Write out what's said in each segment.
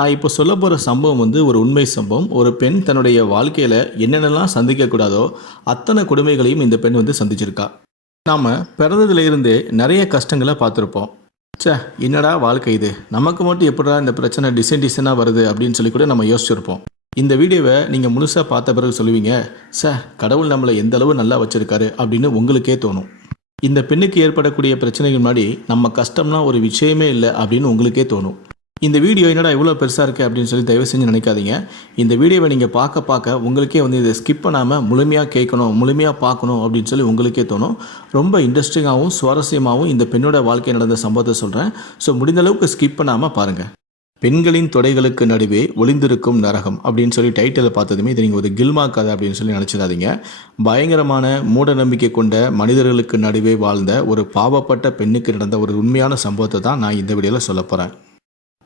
நான் இப்போ சொல்ல போகிற சம்பவம் ஒரு உண்மை சம்பவம். ஒரு பெண் தன்னுடைய வாழ்க்கையில் என்னென்னலாம் சந்திக்கக்கூடாதோ அத்தனை கொடுமைகளையும் இந்த பெண் சந்திச்சிருக்கா. நாம் பிறந்ததுலேருந்தே நிறைய கஷ்டங்களை பார்த்துருப்போம். ச்சே, என்னடா வாழ்க்கை இது, நமக்கு மட்டும் எப்படா இந்த பிரச்சனை டிசைனாக வருது அப்படின்னு சொல்லி கூட நம்ம யோசிச்சிருப்போம். இந்த வீடியோவை நீங்கள் முழுசாக பார்த்த பிறகு சொல்லுவீங்க, சார் கடவுள் நம்மளை எந்த அளவு நல்லா வச்சுருக்காரு அப்படின்னு உங்களுக்கே தோணும். இந்த பெண்ணுக்கு ஏற்படக்கூடிய பிரச்சனைகள் முன்னாடி நம்ம கஷ்டம்னா ஒரு விஷயமே இல்லை அப்படின்னு உங்களுக்கே தோணும். இந்த வீடியோ என்னடா இவ்வளோ பெருசாக இருக்குது அப்படின்னு சொல்லி தயவு செஞ்சு நினைக்காதீங்க. இந்த வீடியோவை நீங்கள் பார்க்க உங்களுக்கே இதை ஸ்கிப் பண்ணாமல் முழுமையாக கேட்கணும், முழுமையாக பார்க்கணும் அப்படின்னு சொல்லி உங்களுக்கே தோணும். ரொம்ப இன்ட்ரெஸ்டிங்காகவும் சுவாரஸ்யமாகவும் இந்த பெண்ணோட வாழ்க்கை நடந்த சம்பவத்தை சொல்கிறேன். ஸோ முடிந்த அளவுக்கு ஸ்கிப் பண்ணாமல் பாருங்கள். பெண்களின் தொடைகளுக்கு நடுவே ஒளிந்திருக்கும் நரகம் அப்படின்னு சொல்லி டைட்டிலை பார்த்ததுமே இது நீங்கள் ஒரு கில்மா கதை அப்படின்னு சொல்லி நினச்சிடாதீங்க. பயங்கரமான மூட நம்பிக்கை கொண்ட மனிதர்களுக்கு நடுவே வாழ்ந்த ஒரு பாவப்பட்ட பெண்ணுக்கு நடந்த ஒரு உண்மையான சம்பவத்தை தான் நான் இந்த வீடியோவில் சொல்ல போகிறேன்.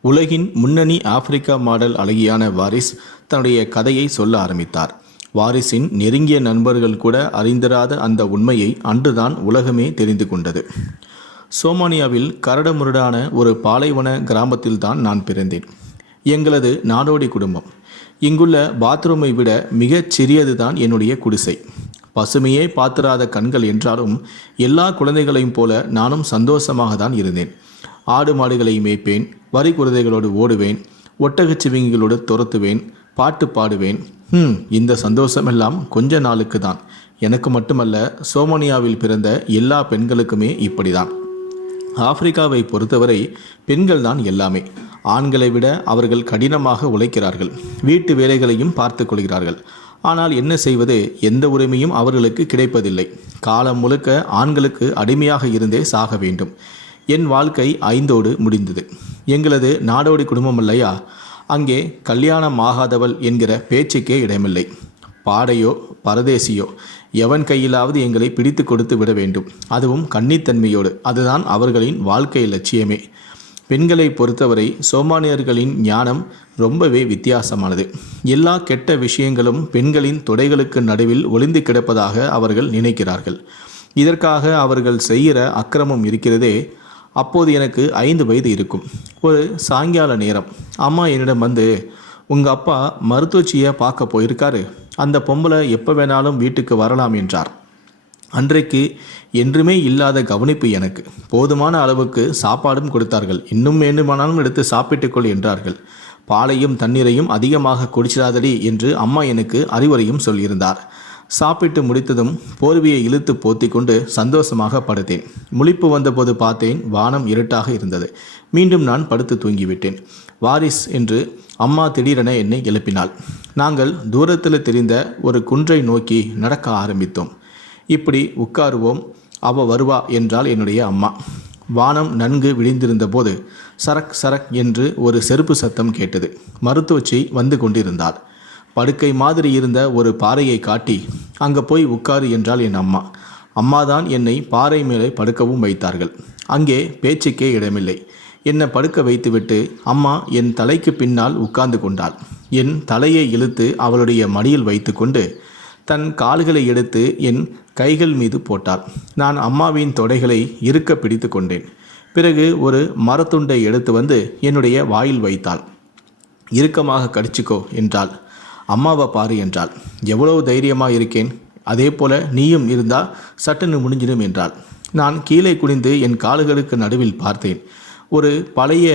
உலகின் முன்னணி ஆப்பிரிக்கா மாடல் அழகியான வாரிஸ் தன்னுடைய கதையை சொல்ல ஆரம்பித்தார். வாரிஸின் நெருங்கிய நண்பர்கள் கூட அறிந்திராத அந்த உண்மையை அன்றுதான் உலகமே தெரிந்து கொண்டது. சோமானியாவில் கரடுமுரடான ஒரு பாலைவன கிராமத்தில் தான் நான் பிறந்தேன். எங்களது நாடோடி குடும்பம். இங்குள்ள பாத்ரூமை விட மிகச் சிறியது தான் என்னுடைய குடிசை. பசுமையே பார்த்திராத கண்கள் என்றாலும் எல்லா குழந்தைகளையும் போல நானும் சந்தோஷமாக தான் இருந்தேன். ஆடு மாடுகளை மேய்ப்பேன், வரி குருதைகளோடு ஓடுவேன், ஒட்டகச்சிவிங்களோடு துரத்துவேன், பாட்டு பாடுவேன். இந்த சந்தோஷமெல்லாம் கொஞ்ச நாளுக்கு தான். எனக்கு மட்டுமல்ல, சோமானியாவில் பிறந்த எல்லா பெண்களுக்குமே இப்படிதான். ஆப்பிரிக்காவை பொறுத்தவரை பெண்கள் தான் எல்லாமே. ஆண்களை விட அவர்கள் கடினமாக உழைக்கிறார்கள், வீட்டு வேலைகளையும் பார்த்து கொள்கிறார்கள். ஆனால் என்ன செய்வது, எந்த உரிமையும் அவர்களுக்கு கிடைப்பதில்லை. காலம் முழுக்க ஆண்களுக்கு அடிமையாக இருந்தே சாக வேண்டும். என் வாழ்க்கை 5ஓடு முடிந்தது. எங்களது நாடோடி குடும்பம் இல்லையா, அங்கே கல்யாணம் ஆகாதவள் என்கிற பேச்சுக்கே இடமில்லை. பாடையோ பரதேசியோ எவன் கையிலாவது எங்களை பிடித்து கொடுத்து விட வேண்டும், அதுவும் கன்னித்தன்மையோடு. அதுதான் அவர்களின் வாழ்க்கை லட்சியமே. பெண்களை பொறுத்தவரை சோமானியர்களின் ஞானம் ரொம்பவே வித்தியாசமானது. எல்லா கெட்ட விஷயங்களும் பெண்களின் தொடைகளுக்கு நடுவில் ஒளிந்து கிடப்பதாக அவர்கள் நினைக்கிறார்கள். இதற்காக அவர்கள் செய்கிற அக்கிரமம் இருக்கிறதே. அப்போது எனக்கு 5 வயது இருக்கும். ஒரு சாயங்கால நேரம் அம்மா என்னிடம் உங்கள் அப்பா மருத்துவச்சியை பார்க்க போயிருக்காரு, அந்த பொம்பளை எப்போ வேணாலும் வீட்டுக்கு வரலாம் என்றார். அன்றைக்கு என்றுமே இல்லாத கவனிப்பு எனக்கு. போதுமான அளவுக்கு சாப்பாடும் கொடுத்தார்கள். இன்னும் வேண்டுமானாலும் எடுத்து சாப்பிட்டுக்கொள் என்றார்கள். பாலையும் தண்ணீரையும் அதிகமாக குடிச்சிடாதடி என்று அம்மா எனக்கு அறிவுரையும் சொல்லியிருந்தார். சாப்பிட்டு முடித்ததும் போர்வையை இழுத்து போத்தி கொண்டு சந்தோஷமாக படுத்தேன். முழிப்பு வந்தபோது பார்த்தேன், வானம் இருட்டாக இருந்தது. மீண்டும் நான் படுத்து தூங்கிவிட்டேன். வாரிஸ் என்று அம்மா திடீரென என்னை எழுப்பினாள். நாங்கள் தூரத்தில் தெரிந்த ஒரு குன்றை நோக்கி நடக்க ஆரம்பித்தோம். இப்படி உட்காருவோம், அவ வருவா என்றால் என்னுடைய அம்மா. வானம் நன்கு விழிந்திருந்த போது சரக் சரக் என்று ஒரு செருப்பு சத்தம் கேட்டது. மருத்துவச்சி வந்து கொண்டிருந்தாள். படுக்கை மாதிரி இருந்த ஒரு பாறையை காட்டி அங்கே போய் உட்காரு என்றால் என் அம்மா. அம்மாதான் என்னை பாறை மேலே படுக்கவும் வைத்தார்கள். அங்கே பேச்சுக்கே இடமில்லை. என்னை படுக்க வைத்துவிட்டு அம்மா என் தலைக்கு பின்னால் உட்கார்ந்து கொண்டாள். என் தலையை இழுத்து அவளுடைய மடியில் வைத்து கொண்டு தன் கால்களை எடுத்து என் கைகள் மீது போட்டாள். நான் அம்மாவின் தொடைகளை இறுக்க பிடித்து கொண்டேன். பிறகு ஒரு மரத்துண்டை எடுத்து என்னுடைய வாயில் வைத்தாள். இறுக்கமாக கடிச்சிக்கோ என்றாள். அம்மாவை பாரு என்றாள். எவ்வளவு தைரியமாக இருக்கேன், அதே போல நீயும் இருந்தால் சட்டுன்னு முடிஞ்சிடும் என்றாள். நான் கீழே குனிந்து என் கால்களுக்கு நடுவில் பார்த்தேன். ஒரு பழைய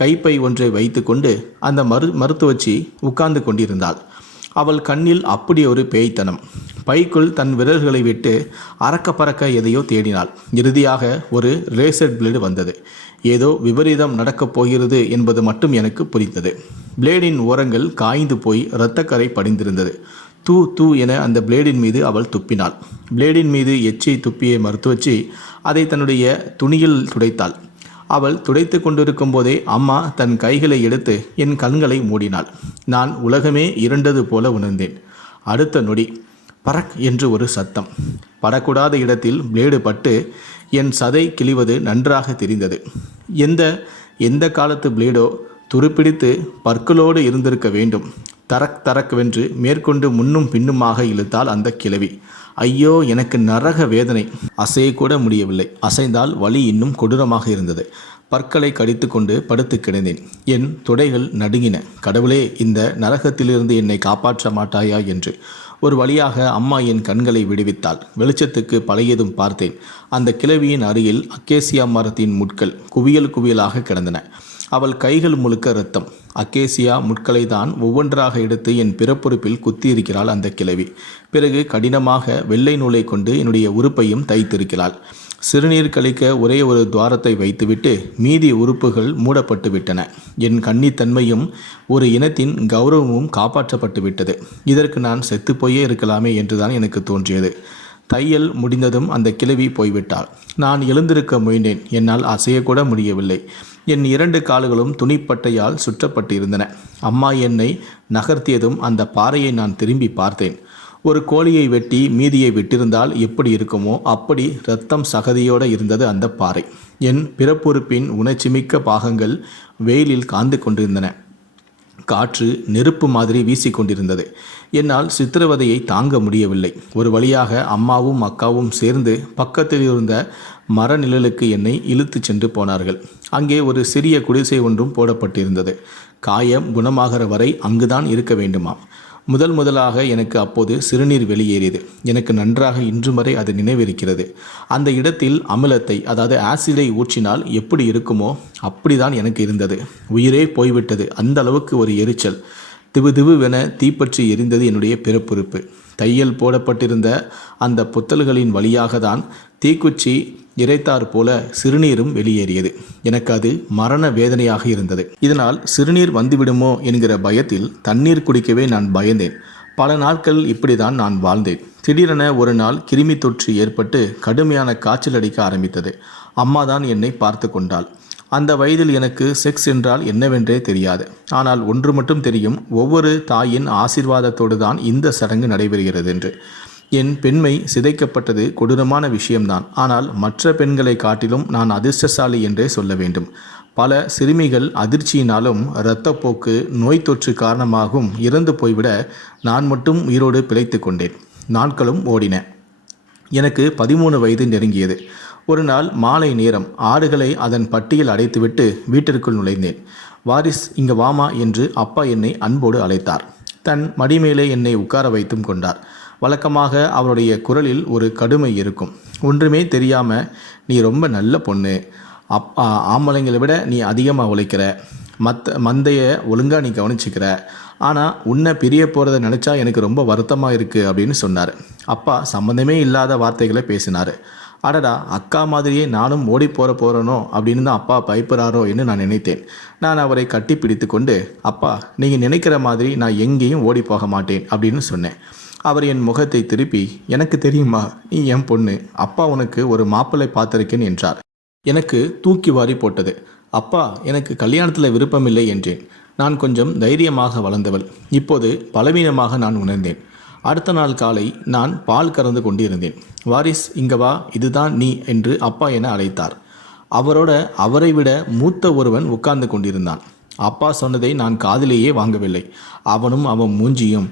கைப்பை ஒன்றை வைத்து கொண்டு அந்த மருத்துவச்சி உட்கார்ந்து கொண்டிருந்தாள். அவள் கண்ணில் அப்படி ஒரு பேய்த்தனம். பைக்குள் தன் விரல்களை விட்டு அறக்க பறக்க எதையோ தேடினாள். இறுதியாக ஒரு ரேசர் பிளேடு வந்தது. ஏதோ விபரீதம் நடக்கப் போகிறது என்பது மட்டும் எனக்கு புரிந்தது. பிளேடின் ஓரங்கள் காய்ந்து போய் இரத்தக்கரை படிந்திருந்தது. தூ தூ என அந்த பிளேடின் மீது அவள் துப்பினாள். பிளேடின் மீது எச்சை துப்பிய மருத்துவச்சி அதை தன்னுடைய துணியில் துடைத்தாள். அவள் துடைத்து கொண்டிருக்கும் போதே அம்மா தன் கைகளை எடுத்து என் கண்களை மூடினாள். நான் உலகமே இருண்டது போல உணர்ந்தேன். அடுத்த நொடி பறக் என்று ஒரு சத்தம். படக்கூடாத இடத்தில் பிளேடு பட்டு என் சதை கிழிவது நன்றாக தெரிந்தது. எந்த காலத்து பிளேடோ துருப்பிடித்து பற்களோடு இருந்திருக்க வேண்டும். தரக் தரக்குவென்று மேற்கொண்டு முன்னும் பின்னுமாக இழுத்தாள் அந்த கிழவி. ஐயோ, எனக்கு நரக வேதனை. அசையக்கூட முடியவில்லை. அசைந்தால் வலி இன்னும் கொடூரமாக இருந்தது. பற்களை கடித்து கொண்டு படுத்து கிடந்தேன். என் தொடைகள் நடுங்கின. கடவுளே, இந்த நரகத்திலிருந்து என்னை காப்பாற்ற மாட்டாயா என்று. ஒரு வழியாக அம்மா என் கண்களை விடுவித்தாள். வெளிச்சத்துக்கு பழையதும் பார்த்தேன். அந்த கிழவியின் அருகில் அக்கேசியா மரத்தின் முட்கள் குவியல் குவியலாக கிடந்தன. அவள் கைகள் முழுக்க இரத்தம். அக்கேசியா முட்களை தான் ஒவ்வொன்றாக எடுத்து என் பிறப்புறுப்பில் குத்தியிருக்கிறாள் அந்த கிழவி. பிறகு கடினமாக வெள்ளை நூலை கொண்டு என்னுடைய உறுப்பையும் தைத்திருக்கிறாள். சிறுநீர் கழிக்க ஒரே ஒரு துவாரத்தை வைத்துவிட்டு மீதி உறுப்புகள் மூடப்பட்டு விட்டன. என் கன்னித்தன்மையும் ஒரு இனத்தின் கௌரவமும் காப்பாற்றப்பட்டு விட்டது. இதற்கு நான் செத்துப்போயே இருக்கலாமே என்றுதான் எனக்கு தோன்றியது. தையல் முடிந்ததும் அந்த கிழவி போய்விட்டாள். நான் எழுந்திருக்க முயன்றேன். என்னால் அசையக்கூட முடியவில்லை. என் 2 கால்களும் துணிப்பட்டையால் சுற்றப்பட்டு இருந்தன. அம்மா என்னை நகர்த்தியதும் அந்த பாறையை நான் திரும்பி பார்த்தேன். ஒரு கோழியை வெட்டி மீதியை விட்டிருந்தால் எப்படி இருக்குமோ அப்படி இரத்தம் சகதியோடு இருந்தது அந்த பாறை. என் பிறப்புறுப்பின் உணர்ச்சிமிக்க பாகங்கள் வெயிலில் காந்து கொண்டிருந்தன. காற்று நெருப்பு மாதிரி வீசிக்கொண்டிருந்தது. என்னால் சித்திரவதையை தாங்க முடியவில்லை. ஒரு வழியாக அம்மாவும் அக்காவும் சேர்ந்து பக்கத்தில் இருந்த மர நிழலுக்கு என்னை இழுத்து சென்று போனார்கள். அங்கே ஒரு சிறிய குடிசை ஒன்றும் போடப்பட்டிருந்தது. காயம் குணமாகிற வரை அங்குதான் இருக்க வேண்டுமாம். முதலாக எனக்கு அப்போது சிறுநீர் வெளியேறியது. எனக்கு நன்றாக இன்று வரை அது நினைவிருக்கிறது. அந்த இடத்தில் அமிலத்தை, அதாவது ஆசிடை ஊற்றினால் எப்படி இருக்குமோ அப்படிதான் எனக்கு இருந்தது. உயிரே போய்விட்டது. அந்த அளவுக்கு ஒரு எரிச்சல். திவுதிவுவென தீப்பற்றி எரிந்தது என்னுடைய பிறப்புறுப்பு. தையல் போடப்பட்டிருந்த அந்த புத்தல்களின் வழியாக தான் தீக்குச்சி இறைத்தார் போல சிறுநீரும் வெளியேறியது. எனக்கு அது மரண வேதனையாக இருந்தது. இதனால் சிறுநீர் வந்துவிடுமோ என்கிற பயத்தில் தண்ணீர் குடிக்கவே நான் பயந்தேன். பல நாட்கள் இப்படிதான் நான் வாழ்ந்தேன். திடீரென ஒரு நாள் கிருமி தொற்று ஏற்பட்டு கடுமையான காய்ச்சல் அடிக்க ஆரம்பித்தது. அம்மா தான் என்னை பார்த்து கொண்டாள். அந்த வயதில் எனக்கு செக்ஸ் என்றால் என்னவென்றே தெரியாது. ஆனால் ஒன்று மட்டும் தெரியும், ஒவ்வொரு தாயின் ஆசீர்வாதத்தோடு தான் இந்த சடங்கு நடைபெறுகிறது என்று. என் பெண்மை சிதைக்கப்பட்டது கொடூரமான விஷயம்தான். ஆனால் மற்ற பெண்களை காட்டிலும் நான் அதிர்ஷ்டசாலி என்றே சொல்ல வேண்டும். பல சிறுமிகள் அதிர்ச்சியினாலும் இரத்தப்போக்கு நோய் தொற்று காரணமாகவும் இறந்து போய்விட நான் மட்டும் உயிரோடு பிழைத்து கொண்டேன். நாட்களும் ஓடின. எனக்கு 13 வயது நெருங்கியது. ஒரு நாள் மாலை நேரம் ஆடுகளை அதன் பட்டியில் அடைத்துவிட்டு வீட்டிற்குள் நுழைந்தேன். வாரிஸ், இங்க வாமா என்று அப்பா என்னை அன்போடு அழைத்தார். தன் மடிமேலே என்னை உட்கார வைத்தும் கொண்டார். வழக்கமாக அவருடைய குரலில் ஒரு கடுமை இருக்கும். ஒன்றுமே தெரியாமல், நீ ரொம்ப நல்ல பொண்ணு, ஆம்பளைங்களை விட நீ அதிகமாக உழைக்கிற, மந்தையை ஒழுங்காக நீ கவனிச்சுக்கிற, ஆனால் உன்னை பிரிய போகிறத நினச்சா எனக்கு ரொம்ப வருத்தமாக இருக்குது அப்படின்னு சொன்னார். அப்பா சம்மந்தமே இல்லாத வார்த்தைகளை பேசினார். அடடா, அக்கா மாதிரியே நானும் ஓடி போகிறனோ அப்படின்னு தான் அப்பா பயப்படுறாரோ என்று நான் நினைத்தேன். நான் அவரை கட்டி பிடித்து கொண்டு, அப்பா, நீங்கள் நினைக்கிற மாதிரி நான் எங்கேயும் ஓடி போக மாட்டேன் அப்படின்னு சொன்னேன். அவர் என் முகத்தை திருப்பி, எனக்கு தெரியுமா, நீ என் பொண்ணு, அப்பா உனக்கு ஒரு மாப்பிள்ளை பார்த்திருக்கேன் என்றார். எனக்கு தூக்கி வாரி போட்டது. அப்பா, எனக்கு கல்யாணத்தில் விருப்பமில்லை என்றேன். நான் கொஞ்சம் தைரியமாக வளர்ந்தவள். இப்போது பலவீனமாக நான் உணர்ந்தேன். அடுத்த நாள் காலை நான் பால் கறந்து கொண்டிருந்தேன். வாரிஸ், இங்க வா, இதுதான் நீ என்று அப்பா என அழைத்தார். அவரை விட மூத்த ஒருவன் உட்கார்ந்து கொண்டிருந்தான். அப்பா சொன்னதை நான் காதிலேயே வாங்கவில்லை. அவனும் அவன் மூஞ்சியும்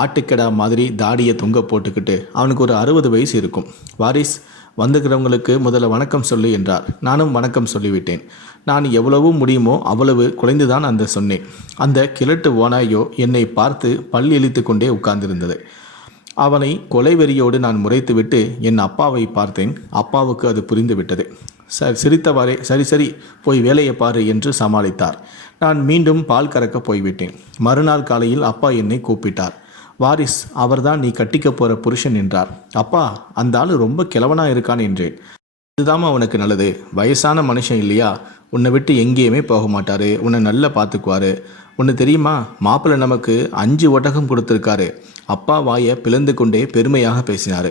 ஆட்டுக்கடா மாதிரி தாடியை தொங்க போட்டுக்கிட்டு, அவனுக்கு ஒரு 60 வயசு இருக்கும். வாரிஸ், வந்துக்கிறவங்களுக்கு முதல்ல வணக்கம் சொல்லு என்றார். நானும் வணக்கம் சொல்லிவிட்டேன். நான் எவ்வளவு முடியுமோ அவ்வளவு குலைந்துதான் அந்த சொன்னேன். அந்த கிழட்டு ஓனாயோ என்னை பார்த்து பல் இழித்து கொண்டே உட்கார்ந்திருந்தது. அவனை கொலைவெறியோடு நான் முறைத்துவிட்டு என் அப்பாவை பார்த்தேன். அப்பாவுக்கு அது புரிந்துவிட்டது. சிரித்தவாறே, சரி சரி, போய் வேலையை பாரு என்று சமாளித்தார். நான் மீண்டும் பால் கறக்க போய்விட்டேன். மறுநாள் காலையில் அப்பா என்னை கூப்பிட்டார். வாரிஸ், அவர்தான் நீ கட்டிக்க போகிற புருஷன் என்றார். அப்பா, அந்த ஆள் ரொம்ப கிழவனாக இருக்கான் என்றேன். இதுதாம்மா அவனுக்கு நல்லது. வயசான மனுஷன் இல்லையா, உன்னை விட்டு எங்கேயுமே போக மாட்டார், உன்னை நல்லா பார்த்துக்குவார். ஒன்று தெரியுமா, மாப்பிள்ளை நமக்கு 5 ஒட்டகம் கொடுத்துருக்காரு. அப்பா வாயை பிளந்து கொண்டே பெருமையாக பேசினார்.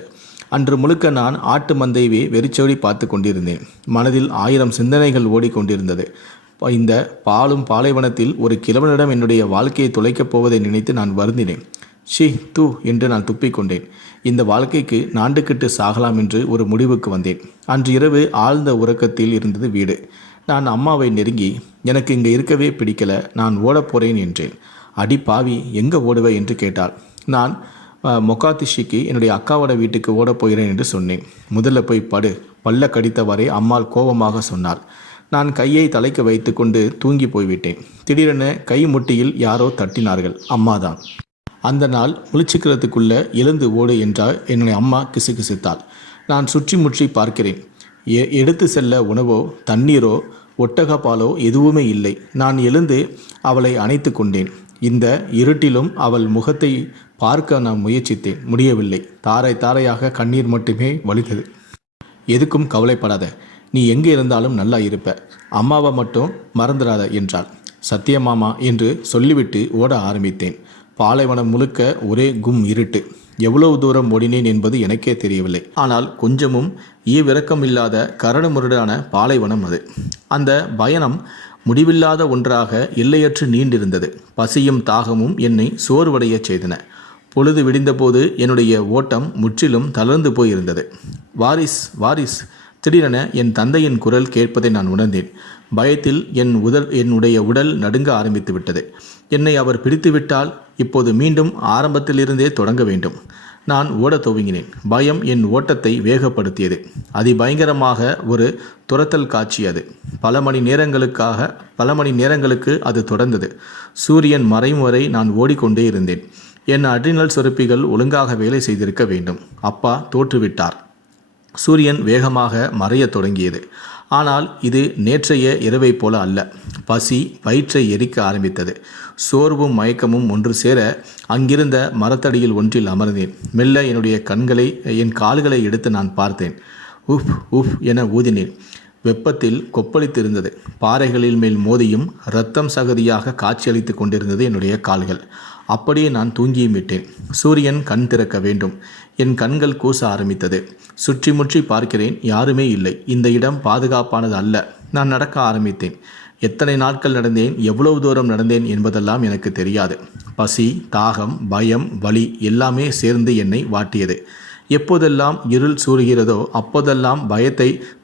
அன்று முழுக்க நான் ஆட்டு மந்தையவே வெறிச்சோடி பார்த்து கொண்டிருந்தேன். மனதில் 1000 சிந்தனைகள் ஓடிக்கொண்டிருந்தது. இந்த பாலும் பாலைவனத்தில் ஒரு கிழவனிடம் என்னுடைய வாழ்க்கையை தொலைக்கப் போவதை நினைத்து நான் வருந்தினேன். ஷி தூ என்று நான் துப்பிக்கொண்டேன். இந்த வாழ்க்கைக்கு நாண்டுக்கிட்டு சாகலாம் என்று ஒரு முடிவுக்கு வந்தேன். அன்று இரவு ஆழ்ந்த உறக்கத்தில் இருந்தது வீடு. நான் அம்மாவை நெருங்கி, எனக்கு இங்கே இருக்கவே பிடிக்கல, நான் ஓடப்போகிறேன் என்றேன். அடி பாவி, எங்கே ஓடுவே என்று கேட்டாள். நான் மொகாதிஷிக்கு என்னுடைய அக்காவோட வீட்டுக்கு ஓடப்போகிறேன் என்று சொன்னேன். முதல்ல போய் படு, பல்ல கடித்தவரை அம்மாள் கோபமாக சொன்னாள். நான் கையை தலைக்கு வைத்து கொண்டு தூங்கி போய்விட்டேன். திடீரென கை முட்டியில் யாரோ தட்டினார்கள். அம்மாதான். அந்த நாள் முழிச்சுக்கிறதுக்குள்ள எழுந்து ஓடு என்றால் என்னுடைய அம்மா கிசுகிசுத்தாள். நான் சுற்றி முற்றி பார்க்கிறேன். எடுத்து செல்ல உணவோ தண்ணீரோ ஒட்டகப்பாலோ எதுவுமே இல்லை. நான் எழுந்து அவளை அணைத்து கொண்டேன். இந்த இருட்டிலும் அவள் முகத்தை பார்க்க நான் முயற்சித்தேன். முடியவில்லை. தாரை தாரையாக கண்ணீர் மட்டுமே வலித்தது. எதுக்கும் கவலைப்படாத, நீ எங்கே இருந்தாலும் நல்லா இருப்ப, அம்மாவை மட்டும் மறந்துடாத என்றாள். சத்தியமாமா என்று சொல்லிவிட்டு ஓட ஆரம்பித்தேன். பாலைவனம் முழுக்க ஒரே கும் இருட்டு. எவ்வளவு தூரம் ஓடினேன் என்பது எனக்கே தெரியவில்லை. ஆனால் கொஞ்சமும் ஈவிரக்கமில்லாத கரடுமுரடான பாலைவனம் அது. அந்த பயணம் முடிவில்லாத ஒன்றாக எல்லையற்று நீண்டிருந்தது. பசியும் தாகமும் என்னை சோர்வடையச் செய்தன. பொழுது விடிந்தபோது என்னுடைய ஓட்டம் முற்றிலும் தளர்ந்து போயிருந்தது. வாரிஸ் வாரிஸ்! திடீரென என் தந்தையின் குரல் கேட்பதை நான் உணர்ந்தேன். பயத்தில் என்னுடைய உடல் நடுங்க ஆரம்பித்து விட்டது. என்னை அவர் பிடித்துவிட்டால் இப்போது மீண்டும் ஆரம்பத்திலிருந்தே தொடங்க வேண்டும். நான் ஓடத் துவங்கினேன். பயம் என் ஓட்டத்தை வேகப்படுத்தியது. அதிபயங்கரமாக ஒரு துரத்தல் காட்சி அது. பல மணி நேரங்களுக்கு அது தொடர்ந்தது. சூரியன் மறையும் வரை நான் ஓடிக்கொண்டே இருந்தேன். என் அட்ரினல் சுரப்பிகள் ஒழுங்காக வேலை செய்திருக்க வேண்டும். அப்பா தோற்றுவிட்டார். சூரியன் வேகமாக மறையத் தொடங்கியது. ஆனால் இது நேற்றைய இரவை போல அல்ல. பசி வயிற்றை எரிக்க ஆரம்பித்தது. சோர்வும் மயக்கமும் ஒன்று சேர அங்கிருந்த மரத்தடியில் ஒன்றில் அமர்ந்தேன். மெல்ல என் கால்களை எடுத்து நான் பார்த்தேன். உஃப் உஃப் என ஊதினேன். வெப்பத்தில் கொப்பளித்திருந்தது. பாறைகளில் மேல் மோதியும் இரத்தம் சகதியாக காட்சியளித்து கொண்டிருந்தது என்னுடைய கால்கள். அப்படியே நான் தூங்கியும் விட்டேன். சூரியன் கண் திறக்க வேண்டும். என் கண்கள் கூச ஆரம்பித்தது. சுற்றி முற்றி பார்க்கிறேன். யாருமே இல்லை. இந்த இடம் பாதுகாப்பானது அல்ல. நான் நடக்க ஆரம்பித்தேன். எத்தனை நாட்கள் நடந்தேன், எவ்வளவு தூரம் நடந்தேன் என்பதெல்லாம் எனக்கு தெரியாது. பசி, தாகம், பயம், வலி எல்லாமே சேர்ந்து என்னை வாட்டியது. எப்போதெல்லாம் இருள் சூறுகிறதோ அப்போதெல்லாம்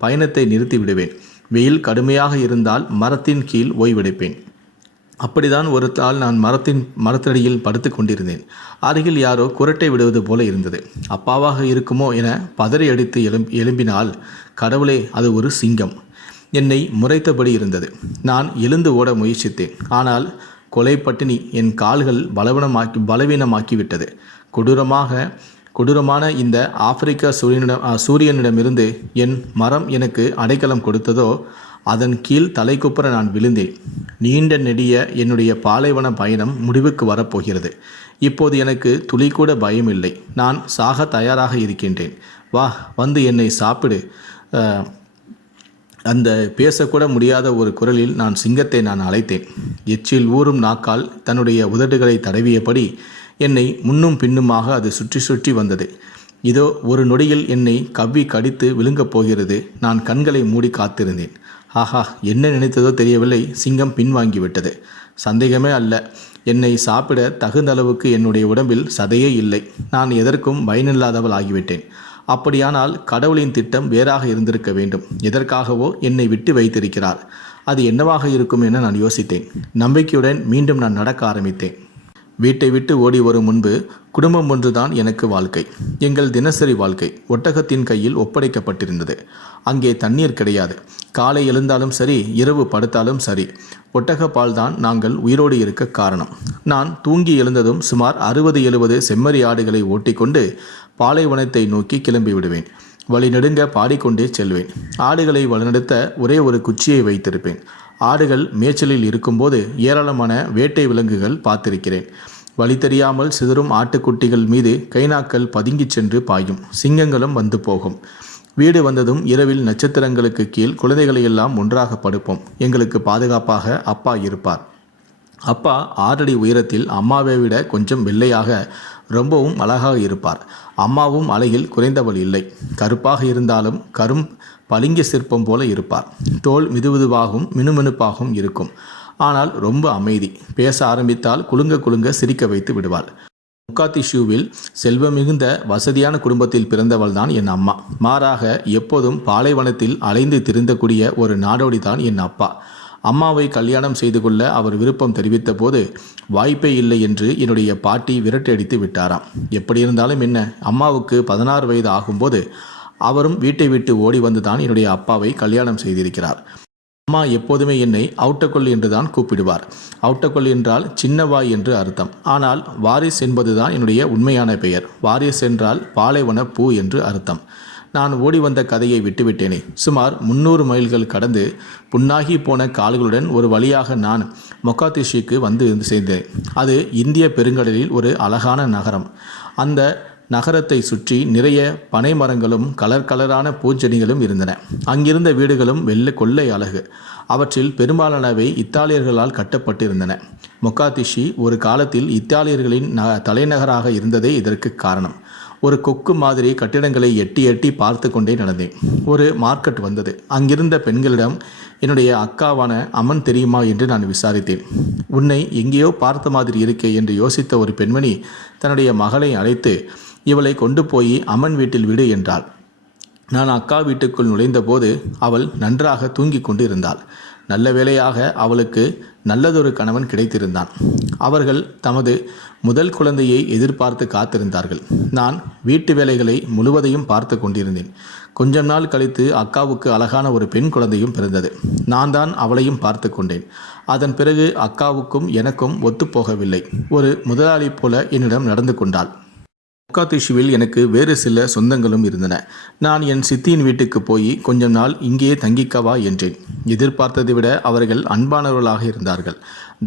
பயணத்தை நிறுத்தி விடுவேன். வெயில் கடுமையாக இருந்தால் மரத்தின் கீழ் ஓய்வெடுப்பேன். அப்படிதான் ஒரு நாள் நான் மரத்தடியில் படுத்து கொண்டிருந்தேன். அருகில் யாரோ குரட்டை விடுவது போல இருந்தது. அப்பாவாக இருக்குமோ என பதறி அடித்து எழும்பினால், கடவுளே, அது ஒரு சிங்கம். என்னை முறைத்தபடி இருந்தது. நான் எழுந்து ஓட முயற்சித்தேன். ஆனால் கொலை பட்டினி என் கால்கள் பலவீனமாக்கிவிட்டது. கொடூரமான இந்த ஆப்பிரிக்க சூரியனிடமிருந்து என் மரம் எனக்கு அடைக்கலம் கொடுத்ததோ அதன் கீழ் தலைக்குப்புற நான் விழுந்தேன். நீண்ட நெடிய என்னுடைய பாலைவன பயணம் முடிவுக்கு வரப்போகிறது. இப்போது எனக்கு துளி கூட பயம் இல்லை. நான் சாக தயாராக இருக்கின்றேன். வா, வந்து என்னை சாப்பிடு. அந்த பேசக்கூட முடியாத ஒரு குரலில் சிங்கத்தை நான் அழைத்தேன். எச்சில் ஊறும் நாக்கால் தன்னுடைய உதடுகளை தடவியபடி என்னை முன்னும் பின்னுமாக அது சுற்றி சுற்றி வந்தது. இதோ ஒரு நொடியில் என்னை கவ்வி கடித்து விழுங்கப் போகிறது. நான் கண்களை மூடி காத்திருந்தேன். ஆஹா, என்ன நினைத்ததோ தெரியவில்லை. சிங்கம் பின்வாங்கிவிட்டது. சந்தேகமே அல்ல, என்னை சாப்பிட தகுந்த அளவுக்கு என்னுடைய உடம்பில் சதையே இல்லை. நான் எதற்கும் பயனில்லாதவள் ஆகிவிட்டேன். அப்படியானால் கடவுளின் திட்டம் வேறாக இருந்திருக்க வேண்டும். எதற்காகவோ என்னை விட்டு வைத்திருக்கிறார். அது என்னவாக இருக்கும் என நான் யோசித்தேன். நம்பிக்கையுடன் மீண்டும் நான் நடக்க ஆரம்பித்தேன். வீட்டை விட்டு ஓடி வரும் முன்பு குடும்பம் ஒன்றுதான் எனக்கு வாழ்க்கை. எங்கள் தினசரி வாழ்க்கை ஒட்டகத்தின் கையில் ஒப்படைக்கப்பட்டிருந்தது. அங்கே தண்ணீர் கிடையாது. காலை எழுந்தாலும் சரி, இரவு படுத்தாலும் சரி, ஒட்டகப்பால் தான் நாங்கள் உயிரோடு இருக்க காரணம். நான் தூங்கி எழுந்ததும் சுமார் 60-70 செம்மறி ஆடுகளை ஓட்டிக்கொண்டு பாலைவனத்தை நோக்கி கிளம்பி விடுவேன். வழி நெடுங்க பாடிக்கொண்டே செல்வேன். ஆடுகளை வழிநடத்த ஒரே ஒரு குச்சியை வைத்திருப்பேன். ஆடுகள் மேய்ச்சலில் இருக்கும்போது ஏராளமான வேட்டை விலங்குகள் பார்த்திருக்கிறேன். வழி தெரியாமல் சிதறும் ஆட்டுக்குட்டிகள் மீது கைநாக்கள் பதுங்கிச் சென்று பாயும். சிங்கங்களும் வந்து போகும். வீடு வந்ததும் இரவில் நட்சத்திரங்களுக்கு கீழ் குழந்தைகளையெல்லாம் ஒன்றாக படுப்போம். எங்களுக்கு பாதுகாப்பாக அப்பா இருப்பார். அப்பா 6 அடி உயரத்தில், அம்மாவை விட கொஞ்சம் வெள்ளையாக, ரொம்பவும் அழகாக இருப்பார். அம்மாவும் அழகில் குறைந்தவள் இல்லை. கருப்பாக இருந்தாலும் பளிங்க சிற்பம் போல இருப்பார். தோல் மிதுமிதுவாகவும் மினுமினுப்பாகவும் இருக்கும். ஆனால் ரொம்ப அமைதி. பேச ஆரம்பித்தால் குலுங்க சிரிக்க வைத்து விடுவாள். முக்காத்திஷூவில் செல்வம் மிகுந்த வசதியான குடும்பத்தில் பிறந்தவள் தான் என் அம்மா. மாறாக எப்போதும் பாலைவனத்தில் அலைந்து திரிந்தக்கூடிய ஒரு நாடோடி தான் என் அப்பா. அம்மாவை கல்யாணம் செய்து கொள்ள அவர் விருப்பம் தெரிவித்த போது வாய்ப்பே இல்லை என்று என்னுடைய பாட்டி விரட்டடித்து விட்டாராம். எப்படி இருந்தாலும் என்ன, அம்மாவுக்கு 16 வயது ஆகும்போது அவரும் வீட்டை விட்டு ஓடி வந்து தான் என்னுடைய அப்பாவை கல்யாணம் செய்திருக்கிறார். அம்மா எப்போதுமே என்னை அவுட்டக்கொல் என்றுதான் கூப்பிடுவார். அவுட்டக்கொல் என்றால் சின்னவாய் என்று அர்த்தம். ஆனால் வாரிஸ் என்பதுதான் என்னுடைய உண்மையான பெயர். வாரிஸ் என்றால் பாலைவன பூ என்று அர்த்தம். நான் ஓடி வந்த கதையை விட்டுவிட்டேனே. சுமார் 300 மைல்கள் கடந்து புண்ணாகி போன கால்களுடன் ஒரு வழியாக நான் மொகாதிஷுக்கு வந்து சேர்ந்தேன். அது இந்திய பெருங்கடலில் ஒரு அழகான நகரம். அந்த நகரத்தை சுற்றி நிறைய பனை மரங்களும் கலர் கலரான பூச்செடிகளும் இருந்தன. அங்கிருந்த வீடுகளும் கொள்ளை அழகு. அவற்றில் பெரும்பாலானவை இத்தாலியர்களால் கட்டப்பட்டிருந்தன. மொகாதிஷி ஒரு காலத்தில் இத்தாலியர்களின் தலைநகராக இருந்ததே இதற்கு காரணம். ஒரு கொக்கு மாதிரி கட்டிடங்களை எட்டி எட்டி பார்த்து கொண்டே நடந்தேன். ஒரு மார்க்கெட் வந்தது. அங்கிருந்த பெண்களிடம் என்னுடைய அக்காவான அம்மன் தெரியுமா என்று நான் விசாரித்தேன். உன்னை எங்கேயோ பார்த்த மாதிரி இருக்கே என்று யோசித்த ஒரு பெண்மணி தன்னுடைய மகளை அழைத்து இவளை கொண்டு போய் அம்மன் வீட்டில் விடு என்றாள். நான் அக்கா வீட்டுக்குள் நுழைந்தபோது அவள் நன்றாக தூங்கி கொண்டு இருந்தாள். நல்ல வேளையாக அவளுக்கு நல்லதொரு கணவன் கிடைத்திருந்தான். அவர்கள் தமது முதல் குழந்தையை எதிர்பார்த்து காத்திருந்தார்கள். நான் வீட்டு வேலைகளை முழுவதையும் பார்த்து கொண்டிருந்தேன். கொஞ்ச நாள் கழித்து அக்காவுக்கு அழகான ஒரு பெண் குழந்தையும் பிறந்தது. நான் தான் அவளையும் பார்த்து கொண்டேன். அதன் பிறகு அக்காவுக்கும் எனக்கும் ஒத்துப்போகவில்லை. ஒரு முதலாளி போல என்னிடம் நடந்து கொண்டாள். மொகாதிஷுவில் எனக்கு வேறு சில சொந்தங்களும் இருந்தன. நான் என் சித்தியின் வீட்டுக்கு போய் கொஞ்ச நாள் இங்கேயே தங்கிக்கவா என்றேன். எதிர்பார்த்ததை விட அவர்கள் அன்பானவர்களாக இருந்தார்கள்.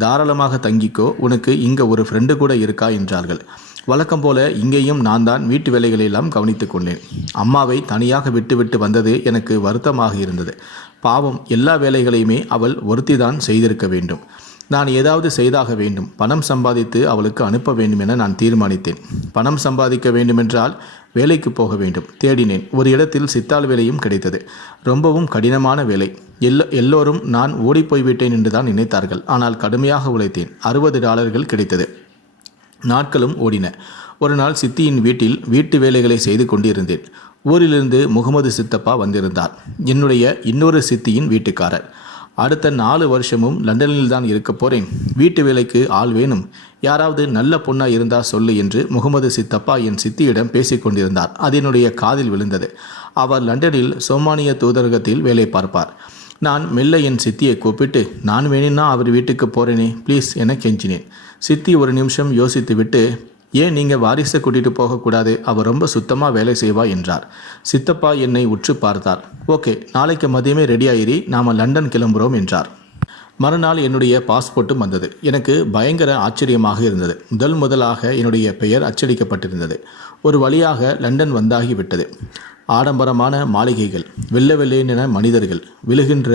தாராளமாக தங்கிக்கோ, உனக்கு இங்கே ஒரு ஃப்ரெண்டு கூட இருக்கா என்றார்கள். வழக்கம் போல இங்கேயும் நான் தான் வீட்டு வேலைகளெல்லாம் கவனித்து கொண்டேன். அம்மாவை தனியாக விட்டுவிட்டு வந்தது எனக்கு வருத்தமாக இருந்தது. பாவம், எல்லா வேலைகளையுமே அவள் ஒருத்திதான் செய்திருக்க வேண்டும். நான் ஏதாவது செய்தாக வேண்டும். பணம் சம்பாதித்து அவளுக்கு அனுப்ப வேண்டும் என நான் தீர்மானித்தேன். பணம் சம்பாதிக்க வேண்டுமென்றால் வேலைக்கு போக வேண்டும். தேடினேன். ஒரு இடத்தில் சித்தாள் வேலையும் கிடைத்தது. ரொம்பவும் கடினமான வேலை. எல்லோரும் நான் ஓடிப்போய்விட்டேன் என்று தான் நினைத்தார்கள். ஆனால் கடுமையாக உழைத்தேன். $60 கிடைத்தது. நாட்களும் ஓடின. ஒரு நாள் சித்தியின் வீட்டில் வீட்டு வேலைகளை செய்து கொண்டிருந்தேன். ஊரிலிருந்து முகமது சித்தப்பா வந்திருந்தார். என்னுடைய இன்னொரு சித்தியின் வீட்டுக்காரர். அடுத்த 4 வருஷமும் லண்டனில் தான் இருக்க போகிறேன். வீட்டு வேலைக்கு ஆள் வேணும். யாராவது நல்ல பொண்ணா இருந்தா சொல்லு என்று முகமது சித்தப்பா என் சித்தியிடம் பேசி கொண்டிருந்தார். அது என்னுடைய காதில் விழுந்தது. அவர் லண்டனில் சோமானிய தூதரகத்தில் வேலை பார்ப்பார். நான் மெல்ல என் சித்தியை கூப்பிட்டு, நான் வேணும்னா அவர் வீட்டுக்கு போகிறேனே ப்ளீஸ் என கெஞ்சினேன். சித்தி ஒரு நிமிஷம் யோசித்து விட்டு, ஏன் நீங்கள் வாரிசை கூட்டிகிட்டு போகக்கூடாது, அவர் ரொம்ப சுத்தமாக வேலை செய்வா என்றார். சித்தப்பா என்னை உற்று பார்த்தார். ஓகே, நாளைக்கு மதியமே ரெடியாயிரி, நாம் லண்டன் கிளம்புகிறோம் என்றார். மறுநாள் என்னுடைய பாஸ்போர்ட்டும் வந்தது. எனக்கு பயங்கர ஆச்சரியமாக இருந்தது. முதலாக என்னுடைய பெயர் அச்சடிக்கப்பட்டிருந்தது. ஒரு வழியாக லண்டன் வந்தாகிவிட்டது. ஆடம்பரமான மாளிகைகள், வெள்ளை வெள்ளையென மனிதர்கள், விழுகின்ற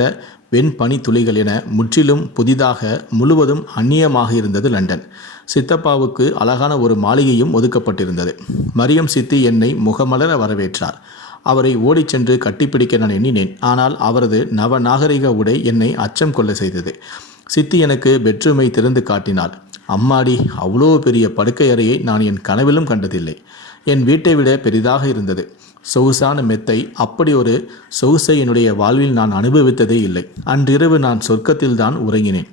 வெண்பனி துளிகள் என முற்றிலும் புதிதாக முழுவதும் அந்நியமாக இருந்தது லண்டன். சித்தப்பாவுக்கு அழகான ஒரு மாளிகையும் ஒதுக்கப்பட்டிருந்தது. மரியம் சித்தி என்னை முகமலர வரவேற்றார். அவரை ஓடிச் சென்று கட்டிப்பிடிக்க நான் எண்ணினேன். ஆனால் அவரது நவநாகரிக உடை என்னை அச்சம் கொள்ள செய்தது. சித்தி எனக்கு பெட்ரூமை திறந்து காட்டினாள். அம்மாடி, அவ்வளோ பெரிய படுக்கை அறையை நான் என் கனவிலும் கண்டதில்லை. என் வீட்டை விட பெரிதாக இருந்தது. சொகுசான மெத்தை. அப்படி ஒரு சொகுசை என்னுடைய வாழ்வில் நான் அனுபவித்ததே இல்லை. அன்றிரவு நான் சொர்க்கத்தில்தான் உறங்கினேன்.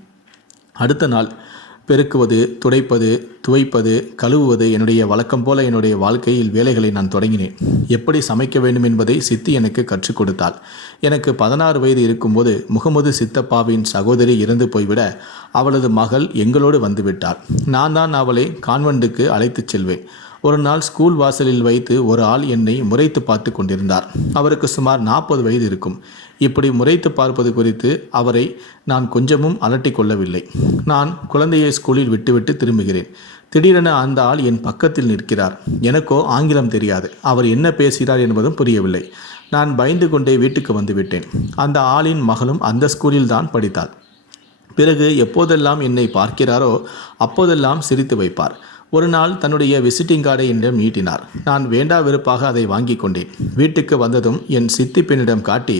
அடுத்த நாள் பெருக்குவது, துடைப்பது, துவைப்பது, கழுவுவது என்னுடைய வழக்கம் போல என்னுடைய வாழ்க்கையில் வேலைகளை நான் தொடங்கினேன். எப்படி சமைக்க வேண்டும் என்பதை சித்தி எனக்கு கற்றுக் கொடுத்தாள். எனக்கு 16 வயது இருக்கும்போது முகமது சித்தப்பாவின் சகோதரி இறந்து போய்விட அவளது மகள் எங்களோடு வந்துவிட்டாள். நான் தான் அவளை கான்வென்ட்டுக்கு அழைத்துச் செல்வேன். ஒரு நாள் ஸ்கூல் வாசலில் வைத்து ஒரு ஆள் என்னை முறைத்து பார்த்து கொண்டிருந்தார். அவருக்கு சுமார் 40 வயது இருக்கும். இப்படி முறைத்து பார்ப்பது குறித்து அவரை நான் கொஞ்சமும் அலட்டி கொள்ளவில்லை. நான் குழந்தையை ஸ்கூலில் விட்டுவிட்டு திரும்புகிறேன். திடீரென அந்த ஆள் என் பக்கத்தில் நிற்கிறார். எனக்கோ ஆங்கிலம் தெரியாது. அவர் என்ன பேசுகிறார் என்பதும் புரியவில்லை. நான் பயந்து கொண்டே வீட்டுக்கு வந்துவிட்டேன். அந்த ஆளின் மகளும் அந்த ஸ்கூலில் தான் படித்தாள். பிறகு எப்போதெல்லாம் என்னை பார்க்கிறாரோ அப்போதெல்லாம் சிரித்து வைப்பார். ஒரு நாள் தன்னுடைய விசிட்டிங் கார்டை என்னிடம் நீட்டினார். நான் வேண்டா வெறுப்பாக அதை வாங்கி கொண்டேன். வீட்டுக்கு வந்ததும் என் சித்தி பெண்ணிடம் காட்டி,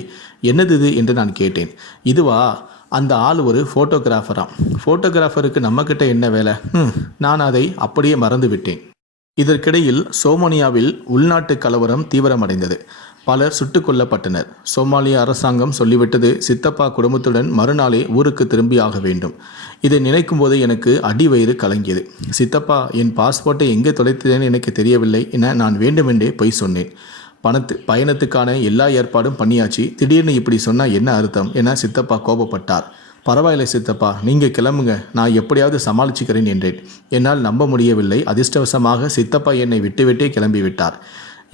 என்னது இது என்று நான் கேட்டேன். இதுவா? அந்த ஆள் ஒரு ஃபோட்டோகிராஃபராம். ஃபோட்டோகிராஃபருக்கு நம்மக்கிட்ட என்ன வேலை? நான் அதை அப்படியே மறந்து விட்டேன். இதற்கிடையில் சோமாலியாவில் உள்நாட்டு கலவரம் தீவிரமடைந்தது. பலர் சுட்டுக் கொல்லப்பட்டனர். சோமாலிய அரசாங்கம் சொல்லிவிட்டது, சித்தப்பா குடும்பத்துடன் மறுநாளே ஊருக்கு திரும்பியாக வேண்டும். இதை நினைக்கும் போது எனக்கு அடிவயிறு கலங்கியது. சித்தப்பா, என் பாஸ்போர்ட்டை எங்கே தொலைத்தேன்னு எனக்கு தெரியவில்லை என நான் வேண்டுமென்றே பொய் சொன்னேன். பயணத்துக்கான எல்லா ஏற்பாடும் பண்ணியாச்சு, திடீர்னு இப்படி சொன்னால் என்ன அர்த்தம் என சித்தப்பா கோபப்பட்டார். பரவாயில்லை சித்தப்பா, நீங்கள் கிளம்புங்க, நான் எப்படியாவது சமாளிச்சுக்கிறேன் என்றேன். என்னால் நம்ப முடியவில்லை. அதிர்ஷ்டவசமாக சித்தப்பா என்னை விட்டுவிட்டே கிளம்பிவிட்டார்.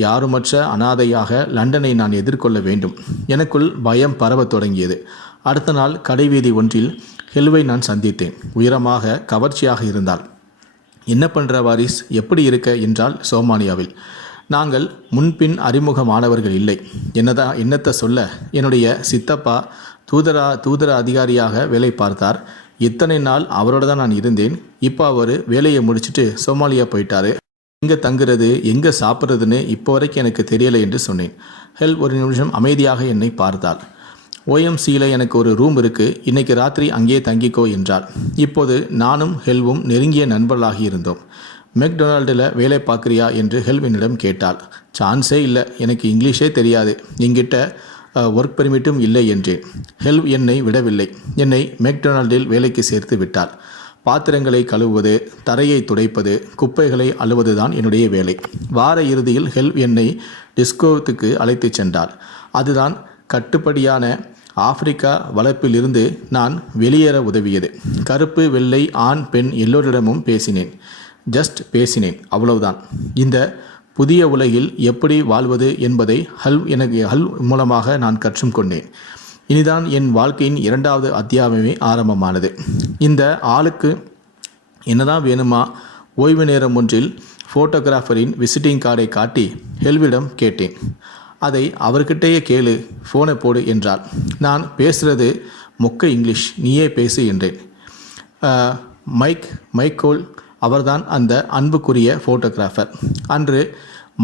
யாருமற்ற அனாதையாக லண்டனை நான் எதிர்கொள்ள வேண்டும். எனக்குள் பயம் பரவத் தொடங்கியது. அடுத்த நாள் கடைவீதி ஒன்றில் ஹெல்வை நான் சந்தித்தேன். உயரமாக கவர்ச்சியாக இருந்தாள். என்ன பண்ணுற வாரிஸ், எப்படி இருக்க என்றால் சோமானியாவில். நாங்கள் முன்பின் அறிமுகமானவர்கள் இல்லை. என்னத்தை சொல்ல, என்னுடைய சித்தப்பா தூதர அதிகாரியாக வேலை பார்த்தார். இத்தனை நாள் அவரோட தான் நான் இருந்தேன். இப்போ அவர் வேலையை முடிச்சுட்டு சோமாலியா போயிட்டாரு. எங்கே தங்குறது, எங்கே சாப்பிட்றதுன்னு இப்போ வரைக்கும் எனக்கு தெரியலை என்று சொன்னேன். ஹெல் ஒரு நிமிஷம் அமைதியாக என்னை பார்த்தாள். OMCயில் எனக்கு ஒரு ரூம் இருக்குது, இன்றைக்கி ராத்திரி அங்கேயே தங்கிக்கோ என்றாள். இப்போது நானும் ஹெல்வும் நெருங்கிய நண்பர்களாகி இருந்தோம். மெக்டொனால்டில் வேலை பார்க்குறியா என்று ஹெல் என்னிடம் கேட்டாள். சான்ஸே இல்லை, எனக்கு இங்கிலீஷே தெரியாது, என்கிட்ட ஒர்க் பெர்மிட்டும் இல்லை என்றேன். ஹெல் என்னை விடவில்லை. என்னை மெக்டொனால்டில் வேலைக்கு சேர்த்து விட்டாள். பாத்திரங்களை கழுவுவது, தரையை துடைப்பது, குப்பைகளை அள்ளுவதுதான் என்னுடைய வேலை. வார இறுதியில் ஹெல் என்னை டிஸ்கோவுக்கு அழைத்து சென்றாள். அதுதான் கட்டுப்படியான ஆப்பிரிக்கா வளர்ப்பிலிருந்து நான் வெளியேற உதவியது. கருப்பு வெள்ளை ஆண் பெண் எல்லோரிடமும் பேசினேன். பேசினேன், அவ்வளவுதான். இந்த புதிய உலகில் எப்படி வாழ்வது என்பதை ஹல் மூலமாக நான் கற்றுக்கொண்டேன். இனிதான் என் வாழ்க்கையின் 2வது அத்தியாயமே ஆரம்பமானது. இந்த ஆளுக்கு என்னதான் வேணுமா? ஓய்வு நேரம் ஒன்றில் ஃபோட்டோகிராஃபரின் விசிட்டிங் கார்டை காட்டி ஹெல்விடம் கேட்டேன். அதை அவர்கிட்டயே கேளு, ஃபோனை போடு என்றாள். நான் பேசுகிறது மொக்க இங்கிலீஷ், நீயே பேசு என்றேன். மைக்கோல் அவர்தான் அந்த அன்புக்குரிய ஃபோட்டோகிராஃபர். அன்று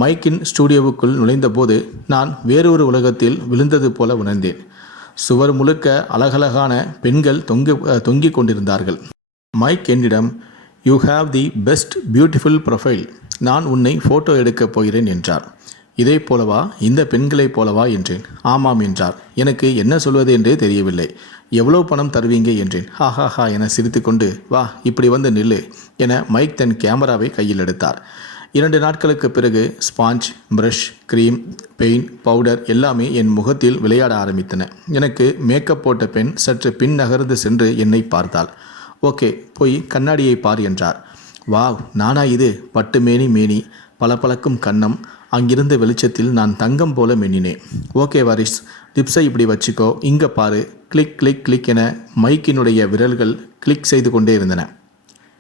மைக்கின் ஸ்டூடியோவுக்குள் நுழைந்தபோது நான் வேறொரு உலகத்தில் விழுந்தது போல உணர்ந்தேன். சுவர் முழுக்க அழகழகான பெண்கள் தொங்கிக் கொண்டிருந்தார்கள். மைக் என்னிடம், you have the best beautiful profile, நான் உன்னை ஃபோட்டோ எடுக்கப் போகிறேன் என்றார். இதே போலவா, இந்த பெண்களைப் போலவா என்றேன். ஆமாம் என்றார். எனக்கு என்ன சொல்வது என்றே தெரியவில்லை. எவ்வளோ பணம் தருவீங்க என்றேன். ஹா என சிரித்து கொண்டு, வா இப்படி வந்து நில்லு என மைக் தன் கேமராவை கையில் எடுத்தார். 2 நாட்களுக்கு பிறகு sponge, brush, cream, paint, powder எல்லாமே என் முகத்தில் விளையாட ஆரம்பித்தன. எனக்கு மேக்கப் போட்ட பெண் சற்று பின் நகர்ந்து சென்று என்னை பார்த்தாள். ஓகே, போய் கண்ணாடியை பார் என்றார். வாவ், நானா இது? பட்டு மேனி, பளபளக்கும் கன்னம். அங்கிருந்த வெளிச்சத்தில் நான் தங்கம் போல மின்னினேன். ஓகே வாரிஸ், டிப்ஸை இப்படி வச்சுக்கோ, இங்கே பாரு, கிளிக் கிளிக் கிளிக் என மைக்கினுடைய விரல்கள் கிளிக் செய்து கொண்டே இருந்தன.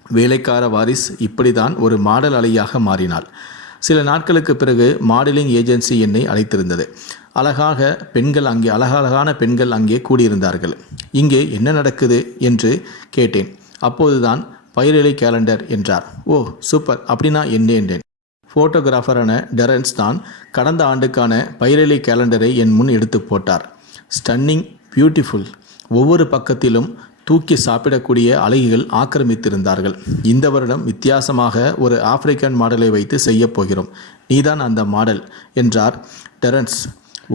வேலைக்கார வாரிஸ் இப்படி தான் ஒரு மாடல் அலையாக மாறினாள். சில நாட்களுக்கு பிறகு மாடலிங் ஏஜென்சி என்னை அழைத்திருந்தது. அழகான பெண்கள் அங்கே கூடியிருந்தார்கள். இங்கே என்ன நடக்குது என்று கேட்டேன். அப்போதுதான் பைரேலி கேலண்டர் என்றார். ஓ சூப்பர், அப்படின்னா என்ன என்றேன். ஃபோட்டோகிராஃபரான டெரன்ஸ் தான் கடந்த ஆண்டுக்கான பைரேலி கேலண்டரை என் முன் எடுத்து போட்டார். Stunning, beautiful. ஒவ்வொரு பக்கத்திலும் தூக்கி சாப்பிடக்கூடிய அழகிகள் ஆக்கிரமித்திருந்தார்கள். இந்த வருடம் வித்தியாசமாக ஒரு ஆப்பிரிக்கன் மாடலை வைத்து செய்யப் போகிறோம். நீதான் அந்த மாடல் என்றார் டெரன்ஸ்.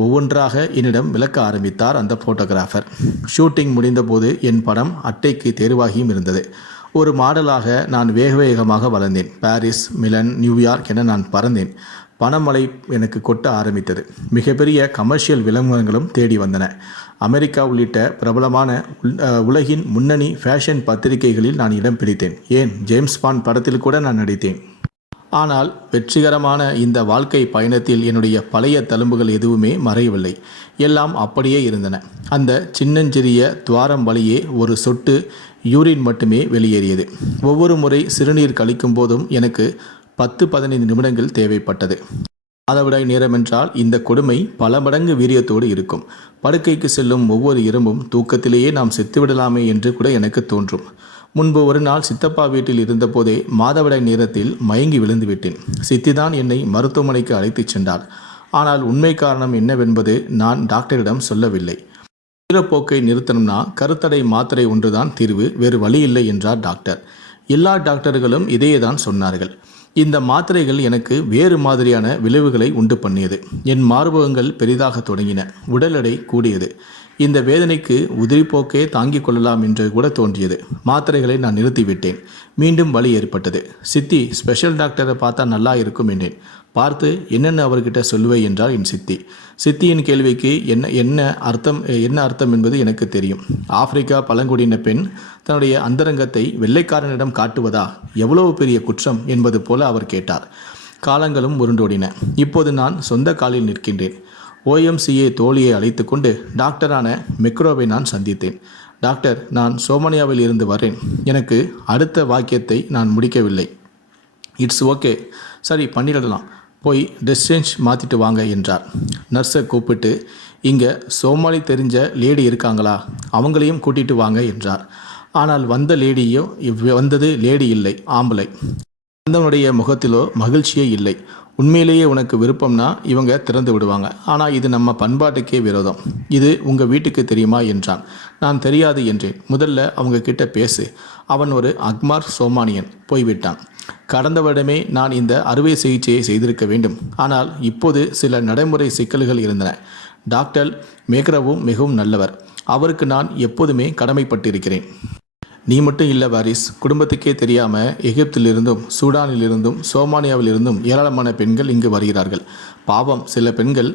ஒவ்வொன்றாக என்னிடம் விளக்க ஆரம்பித்தார் அந்த ஃபோட்டோகிராஃபர். ஷூட்டிங் முடிந்தபோது என் படம் அட்டைக்கு தேர்வாகியும் இருந்தது. ஒரு மாடலாக நான் வேகமாக வளர்ந்தேன். பாரிஸ், மிலன், நியூயார்க் என நான் பறந்தேன். பணமழை எனக்கு கொட்ட ஆரம்பித்தது. மிகப்பெரிய கமர்ஷியல் விளம்பரங்களும் தேடி வந்தன. அமெரிக்கா உள்ளிட்ட பிரபலமான உலகின் முன்னணி ஃபேஷன் பத்திரிகைகளில் நான் இடம் பிடித்தேன். ஏன், ஜேம்ஸ் பாண்ட் படத்தில் கூட நான் நடித்தேன். ஆனால் வெற்றிகரமான இந்த வாழ்க்கை பயணத்தில் என்னுடைய பழைய தழும்புகள் எதுவுமே மறையவில்லை. எல்லாம் அப்படியே இருந்தன. அந்த சின்னஞ்சிறிய துவாரம் வழியே ஒரு சொட்டு யூரின் மட்டுமே வெளியேறியது. ஒவ்வொரு முறை சிறுநீர் கழிக்கும் போதும் எனக்கு 10-15 நிமிடங்கள் தேவைப்பட்டது. மாதவிடாய் நேரம் என்றால் இந்த கொடுமை பல மடங்கு வீரியத்தோடு இருக்கும். படுக்கைக்கு செல்லும் ஒவ்வொரு இரவும் தூக்கத்திலேயே நாம் செத்துவிடலாமே என்று கூட எனக்கு தோன்றும். முன்பு ஒரு நாள் சித்தப்பா வீட்டில் இருந்தபோதே மாதவிடாய் நேரத்தில் மயங்கி விழுந்து விட்டேன். சித்திதான் என்னை மருத்துவமனைக்கு அழைத்துச் சென்றார். ஆனால் உண்மை காரணம் என்னவென்பது நான் டாக்டரிடம் சொல்லவில்லை. ஈரப்போக்கை நிறுத்தணும்னா கருத்தடை மாத்திரை ஒன்றுதான் தீர்வு, வேறு வழி இல்லை என்றார் டாக்டர். எல்லா டாக்டர்களும் இதையே தான் சொன்னார்கள். இந்த மாத்திரைகள் எனக்கு வேறு மாதிரியான விளைவுகளை உண்டு பண்ணியது. என் மார்பகங்கள் பெரிதாக தொடங்கின. உடல் எடை கூடியது. இந்த வேதனைக்கு உதிரிப்போக்கே தாங்கிக் கொள்ளலாம் என்று கூட தோன்றியது. மாத்திரைகளை நான் நிறுத்திவிட்டேன். மீண்டும் வலி ஏற்பட்டது. சித்தி, ஸ்பெஷல் டாக்டரை பார்த்தா நல்லா இருக்கும் என்றேன். பார்த்து என்னென்ன அவர்கிட்ட சொல்லுவை என்றார் என் சித்தி. சித்தியின் கேள்விக்கு என்ன அர்த்தம் என்பது எனக்கு தெரியும். ஆப்பிரிக்கா பழங்குடியின பெண் தன்னுடைய அந்தரங்கத்தை வெள்ளைக்காரனிடம் காட்டுவதா எவ்வளவு பெரிய குற்றம் என்பது போல அவர் கேட்டார். காலங்களும் உருண்டோடின. இப்போது நான் சொந்த காலில் நிற்கின்றேன். OMCA தோழியை அழைத்து கொண்டு டாக்டரான மெக்ரோவை நான் சந்தித்தேன். டாக்டர், நான் சோமானியாவில் இருந்து வரேன். எனக்கு அடுத்த வாக்கியத்தை நான் முடிக்கவில்லை. இட்ஸ் ஓகே, சரி பண்ணிடலாம், போய் ட்ரெஸ் சேஞ்ச் மாற்றிட்டு வாங்க என்றார். நர்ஸை கூப்பிட்டு, இங்கே சோமாலி தெரிஞ்ச லேடி இருக்காங்களா, அவங்களையும் கூட்டிகிட்டு வாங்க என்றார். ஆனால் வந்தது லேடி இல்லை, ஆம்பளை. வந்தவனுடைய முகத்திலோ மகிழ்ச்சியே இல்லை. உண்மையிலேயே உனக்கு விருப்பம்னா இவங்க திறந்து விடுவாங்க. ஆனால் இது நம்ம பண்பாட்டுக்கே விரோதம். இது உங்கள் வீட்டுக்கு தெரியுமா என்றான். நான் தெரியாது என்றேன். முதல்ல அவங்க கிட்ட பேசு. அவன் ஒரு அக்மார் சோமானியன், போய்விட்டான். கடந்த வருடமே நான் இந்த அறுவை சிகிச்சையை செய்திருக்க வேண்டும். ஆனால் இப்போது சில நடைமுறை சிக்கல்கள் இருந்தன. டாக்டர் மேக்ரவும் மிகவும் நல்லவர். அவருக்கு நான் எப்போதுமே கடமைப்பட்டிருக்கிறேன். நீ மட்டும் இல்லை வாரிஸ், குடும்பத்துக்கே தெரியாமல் எகிப்திலிருந்தும் சூடானிலிருந்தும் சோமானியாவிலிருந்தும் ஏராளமான பெண்கள் இங்கு வருகிறார்கள். பாவம், சில பெண்கள்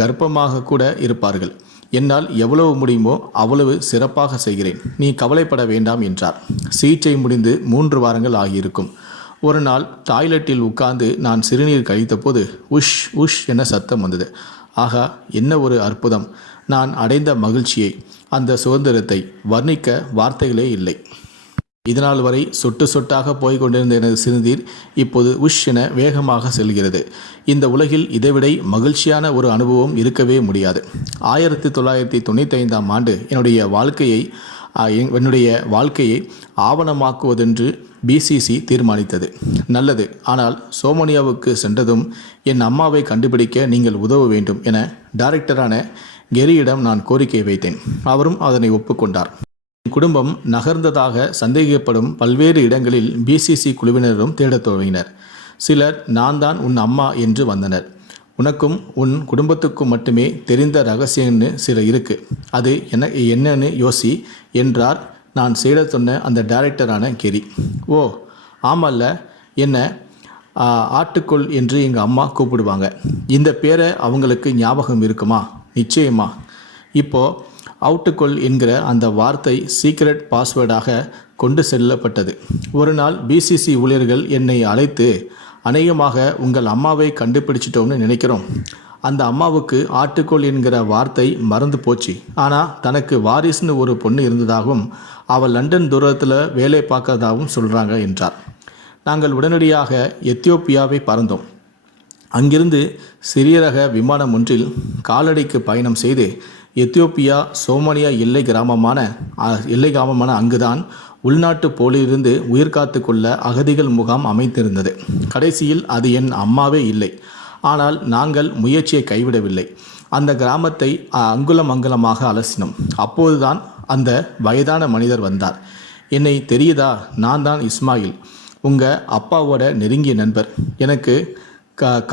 கர்ப்பமாக கூட இருப்பார்கள். என்னால் எவ்வளவு முடியுமோ அவ்வளவு சிறப்பாக செய்கிறேன். நீ கவலைப்பட வேண்டாம் என்றார். சிகிச்சை முடிந்து 3 வாரங்கள் ஆகியிருக்கும். ஒரு நாள் டாய்லெட்டில் உட்கார்ந்து நான் சிறுநீர் கழித்த போது உஷ் உஷ் என சத்தம் வந்தது. ஆகா, என்ன ஒரு அற்புதம்! நான் அடைந்த மகிழ்ச்சியை, அந்த சுதந்திரத்தை வர்ணிக்க வார்த்தைகளே இல்லை. இதனால் வரை சொட்டு சொட்டாக போய்கொண்டிருந்த எனது சிறுநீர் இப்போது உஷ் என வேகமாக செல்கிறது. இந்த உலகில் இதைவிட மகிழ்ச்சியான ஒரு அனுபவம் இருக்கவே முடியாது. 1995ஆம் ஆண்டு என்னுடைய வாழ்க்கையை ஆவணமாக்குவதென்று BCC தீர்மானித்தது. நல்லது, ஆனால் சோமானியாவுக்கு சென்றதும் என் அம்மாவை கண்டுபிடிக்க நீங்கள் உதவ வேண்டும் என டைரக்டரான கெரியிடம் நான் கோரிக்கை வைத்தேன். அவரும் அதனை ஒப்புக்கொண்டார். என் குடும்பம் நகர்ந்ததாக சந்தேகப்படும் பல்வேறு இடங்களில் BCC குழுவினரும் தேடத் துவங்கினர். சிலர் நான் தான் உன் அம்மா என்று வந்தனர். உனக்கும் உன் குடும்பத்துக்கும் மட்டுமே தெரிந்த ரகசியம்னு சில இருக்கு, அது என்னன்னு யோசி என்றார் நான் செய்ய சொன்ன அந்த டைரக்டரான கெரி. ஓ ஆமல்ல, என்ன ஆட்டுக்கொள் என்று எங்கள் அம்மா கூப்பிடுவாங்க. இந்த பேரை அவங்களுக்கு ஞாபகம் இருக்குமா? நிச்சயமா. இப்போது அவுட்டுக்கொள் என்கிற அந்த வார்த்தை சீக்ரெட் பாஸ்வேர்டாக கொண்டு செல்லப்பட்டது. ஒரு நாள் BCC ஊழியர்கள் என்னை அழைத்து, அநேகமாக உங்கள் அம்மாவை கண்டுபிடிச்சிட்டோம்னு நினைக்கிறோம். அந்த அம்மாவுக்கு ஆட்டுக்கோள் என்கிற வார்த்தை மறந்து போச்சு. ஆனால் தனக்கு வாரிசுன்னு ஒரு பொண்ணு இருந்ததாகவும் அவள் லண்டன் தூரத்தில் வேலை பார்க்கறதாகவும் சொல்கிறாங்க என்றார். நாங்கள் உடனடியாக எத்தியோப்பியாவை பறந்தோம். அங்கிருந்து சிறிய ரக விமானம் ஒன்றில் காலடிக்கு பயணம் செய்து எத்தியோப்பியா சோமானியா எல்லை கிராமமான அங்குதான் உள்நாட்டு போலிலிருந்து உயிர் காத்து கொள்ள அகதிகள் முகாம் அமைத்திருந்தது. கடைசியில் அது என் அம்மாவே இல்லை. ஆனால் நாங்கள் முயற்சியை கைவிடவில்லை. அந்த கிராமத்தை அங்குலமாக அலசினோம். அப்போதுதான் அந்த வயதான மனிதர் வந்தார். என்னை தெரியுதா? நான் தான் இஸ்மாயில், உங்கள் அப்பாவோட நெருங்கிய நண்பர். எனக்கு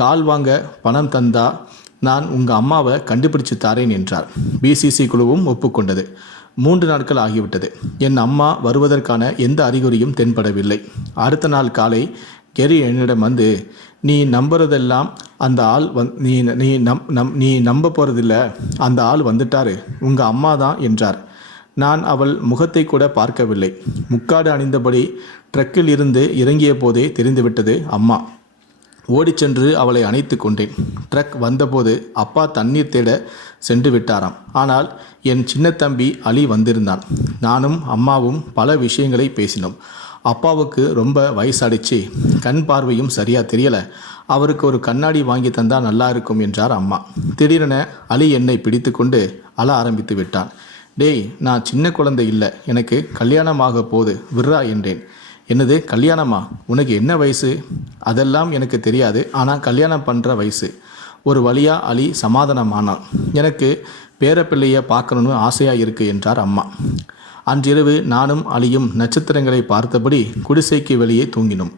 கால் வாங்க பணம் தந்தா நான் உங்கள் அம்மாவை கண்டுபிடிச்சு தாரேன் என்றார். BCC குழுவும் ஒப்புக்கொண்டது. 3 நாட்கள் ஆகிவிட்டது. என் அம்மா வருவதற்கான எந்த அறிகுறியும் தென்படவில்லை. அடுத்த நாள் காலை கெரி என்னிடம் வந்து, நீ நம்புறதெல்லாம் அந்த ஆள் நீ நம்ப போகிறதில்ல, அந்த ஆள் வந்துட்டாரு, உங்கள் அம்மா தான் என்றார். நான் அவள் முகத்தை கூட பார்க்கவில்லை. முக்காடு அணிந்தபடி ட்ரக்கில் இருந்து இறங்கிய போதே தெரிந்துவிட்டது அம்மா. ஓடிச்சென்று அவளை அணைத்து கொண்டேன். ட்ரக் வந்தபோது அப்பா தண்ணீர் தேட சென்று விட்டாராம். ஆனால் என் சின்ன தம்பி அலி வந்திருந்தான். நானும் அம்மாவும் பல விஷயங்களை பேசினோம். அப்பாவுக்கு ரொம்ப வயசாடிச்சு, கண் பார்வையும் சரியாக தெரியலை, அவருக்கு ஒரு கண்ணாடி வாங்கி தந்தால் நல்லா இருக்கும் என்றார் அம்மா. திடீரென அலி என்னை பிடித்து கொண்டு அழ ஆரம்பித்து விட்டான். டேய், நான் சின்ன குழந்தை இல்லை, எனக்கு கல்யாணமாக போகுது, விர்ரா என்றேன். என்னது கல்யாணமா? உனக்கு என்ன வயசு? அதெல்லாம் எனக்கு தெரியாது, ஆனால் கல்யாணம் பண்ணுற வயசு. ஒரு வழியாக அலி சமாதானமானான். எனக்கு பேரப்பிள்ளையை பார்க்கணுன்னு ஆசையாக இருக்கு என்றார் அம்மா. அன்றிரவு நானும் அலியும் நட்சத்திரங்களை பார்த்தபடி குடிசைக்கு வெளியே தூங்கினோம்.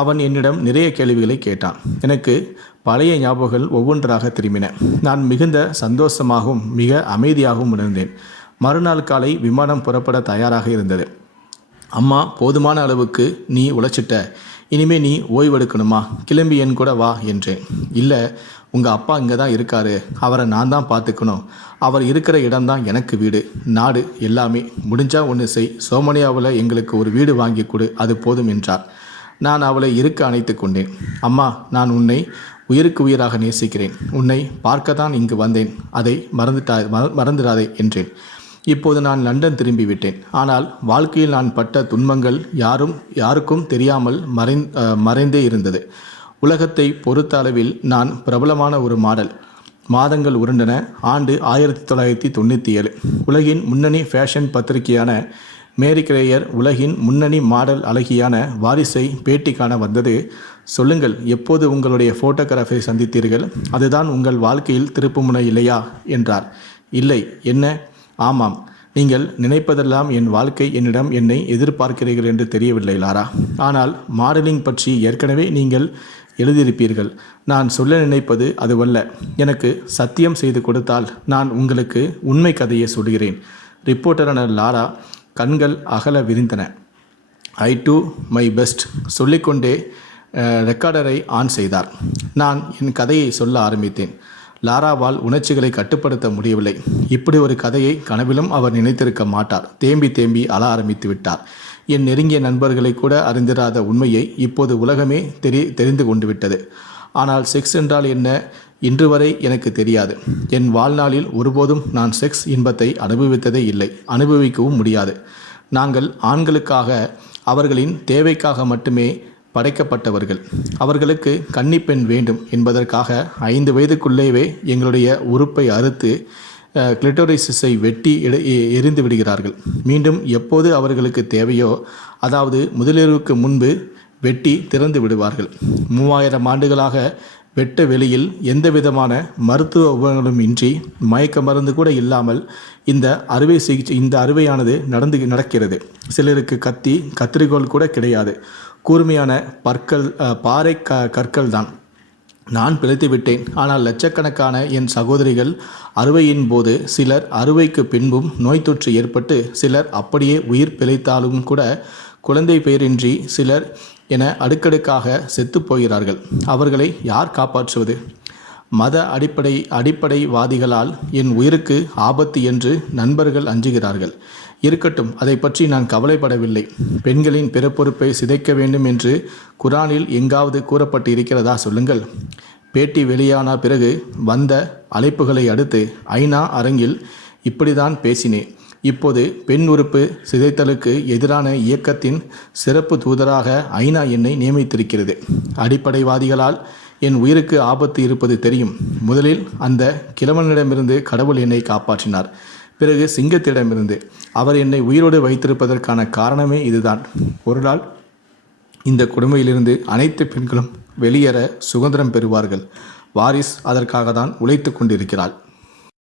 அவன் என்னிடம் நிறைய கேள்விகளை கேட்டான். எனக்கு பழைய ஞாபகங்கள் ஒவ்வொன்றாக திரும்பின. நான் மிகுந்த சந்தோஷமாகவும் மிக அமைதியாகவும் உணர்ந்தேன். மறுநாள் காலை விமானம் புறப்பட தயாராக இருந்தது. அம்மா, போதுமான அளவுக்கு நீ உழைச்சிட்ட, இனிமே நீ ஓய்வெடுக்கணுமா, கிளம்பி என் கூட வா என்றேன். இல்லை, உங்கள் அப்பா இங்கே தான் இருக்காரு, அவரை நான் தான் பார்த்துக்கணும். அவர் இருக்கிற இடம்தான் எனக்கு வீடு, நாடு, எல்லாமே. முடிஞ்சா ஒன்று செய், சோமனியாவில் எங்களுக்கு ஒரு வீடு வாங்கி கொடு, அது போதும் என்றார். நான் அவளை இருக்க அணைத்து கொண்டேன். அம்மா, நான் உன்னை உயிருக்கு உயிராக நேசிக்கிறேன். உன்னை பார்க்க தான் இங்கு வந்தேன், அதை மறந்துடாதே என்றேன். இப்போது நான் லண்டன் திரும்பிவிட்டேன். ஆனால் வாழ்க்கையில் நான் பட்ட துன்பங்கள் யாருக்கும் தெரியாமல் மறைந்தே இருந்தது. உலகத்தை பொறுத்த அளவில் நான் பிரபலமான ஒரு மாடல். மாதங்கள் உருண்டன. ஆண்டு 1997. உலகின் முன்னணி ஃபேஷன் பத்திரிகையான மேரி கிரேயர் உலகின் முன்னணி மாடல் அழகியான வாரிசை பேட்டி காண வந்தது. சொல்லுங்கள், எப்போது உங்களுடைய ஃபோட்டோகிராஃபை சந்தித்தீர்கள்? அதுதான் உங்கள் வாழ்க்கையில் திருப்புமுனை இல்லையா என்றார். இல்லை. என்ன? ஆமாம், நீங்கள் நினைப்பதெல்லாம் என் வாழ்க்கை என்னை எதிர்பார்க்கிறீர்கள் என்று தெரியவில்லை லாரா. ஆனால் மாடலிங் பற்றி ஏற்கனவே நீங்கள் எழுதியிருப்பீர்கள். நான் சொல்ல நினைப்பது அதுவல்ல. எனக்கு சத்தியம் செய்து கொடுத்தால் நான் உங்களுக்கு உண்மை கதையை சொல்கிறேன். ரிப்போர்ட்டரான லாரா கண்கள் அகல விரிந்தன. ஐ டு மை பெஸ்ட் சொல்லிக்கொண்டே ரெக்கார்டரை ஆன் செய்தார். நான் என் கதையை சொல்ல ஆரம்பித்தேன். லாராவால் உணர்ச்சிகளை கட்டுப்படுத்த முடியவில்லை. இப்படி ஒரு கதையை கனவிலும் அவர் நினைத்திருக்க மாட்டார். தேம்பி அழ ஆரம்பித்து விட்டார். என் நெருங்கிய நண்பர்களை கூட அறிந்திராத உண்மையை இப்போது உலகமே தெரிந்து கொண்டு விட்டது. ஆனால் செக்ஸ் என்றால் என்ன இன்று வரை எனக்கு தெரியாது. என் வாழ்நாளில் ஒருபோதும் நான் செக்ஸ் இன்பத்தை அனுபவித்ததே இல்லை, அனுபவிக்கவும் முடியாது. நாங்கள் ஆண்களுக்காக, அவர்களின் தேவைக்காக மட்டுமே படைக்கப்பட்டவர்கள். அவர்களுக்கு கன்னிப்பெண் வேண்டும் என்பதற்காக 5 வயதுக்குள்ளேயே எங்களுடைய உறுப்பை அறுத்து கிளிட்டோரிஸை வெட்டி எரிந்து விடுகிறார்கள். மீண்டும் எப்போது அவர்களுக்கு தேவையோ, அதாவது முதலிரவுக்கு முன்பு வெட்டி திறந்து விடுவார்கள். 3000 ஆண்டுகளாக வெட்ட வெளியில் எந்த விதமான மருத்துவ உபகரணங்களும் இன்றி, மயக்க மருந்து கூட இல்லாமல் இந்த அறுவையானது நடக்கிறது. சிலருக்கு கத்திரிக்கோள் கூட கிடையாது. கூர்மையான பாறை கற்கள் தான். நான் பிழைத்து விட்டேன். ஆனால் லட்சக்கணக்கான என் சகோதரிகள் அறுவையின் போது, சிலர் அறுவைக்கு பின்பும் நோய் தொற்று ஏற்பட்டு, சிலர் அப்படியே உயிர் பிழைத்தாலும் கூட குழந்தை பேரின்றி, சிலர் என அடுக்கடுக்காக செத்து போகிறார்கள். அவர்களை யார் காப்பாற்றுவது? மத அடிப்படைவாதிகளால் என் உயிருக்கு ஆபத்து என்று நண்பர்கள் அஞ்சுகிறார்கள். இருக்கட்டும், அதை பற்றி நான் கவலைப்படவில்லை. பெண்களின் பிறப்பொறுப்பை சிதைக்க வேண்டும் என்று குரானில் எங்காவது கூறப்பட்டு இருக்கிறதா சொல்லுங்கள். பேட்டி வெளியான பிறகு வந்த அழைப்புகளை அடுத்து ஐநா அரங்கில் இப்படிதான் பேசினேன். இப்போது பெண் உறுப்பு சிதைத்தலுக்கு எதிரான இயக்கத்தின் சிறப்பு தூதராக ஐநா என்னை நியமித்திருக்கிறது. அடிப்படைவாதிகளால் என் உயிருக்கு ஆபத்து இருப்பது தெரியும். முதலில் அந்த கிழவனிடமிருந்து கடவுள் என்னை காப்பாற்றினார். பிறகு சிங்கத்திடமிருந்து. அவர் என்னை உயிரோடு வைத்திருப்பதற்கான காரணமே இதுதான். ஒரு நாள் இந்த கொடுமையிலிருந்து அனைத்து பெண்களும் வெளியேற சுதந்திரம் பெறுவார்கள். வாரிஸ் அதற்காக தான் உழைத்து கொண்டிருக்கிறாள்.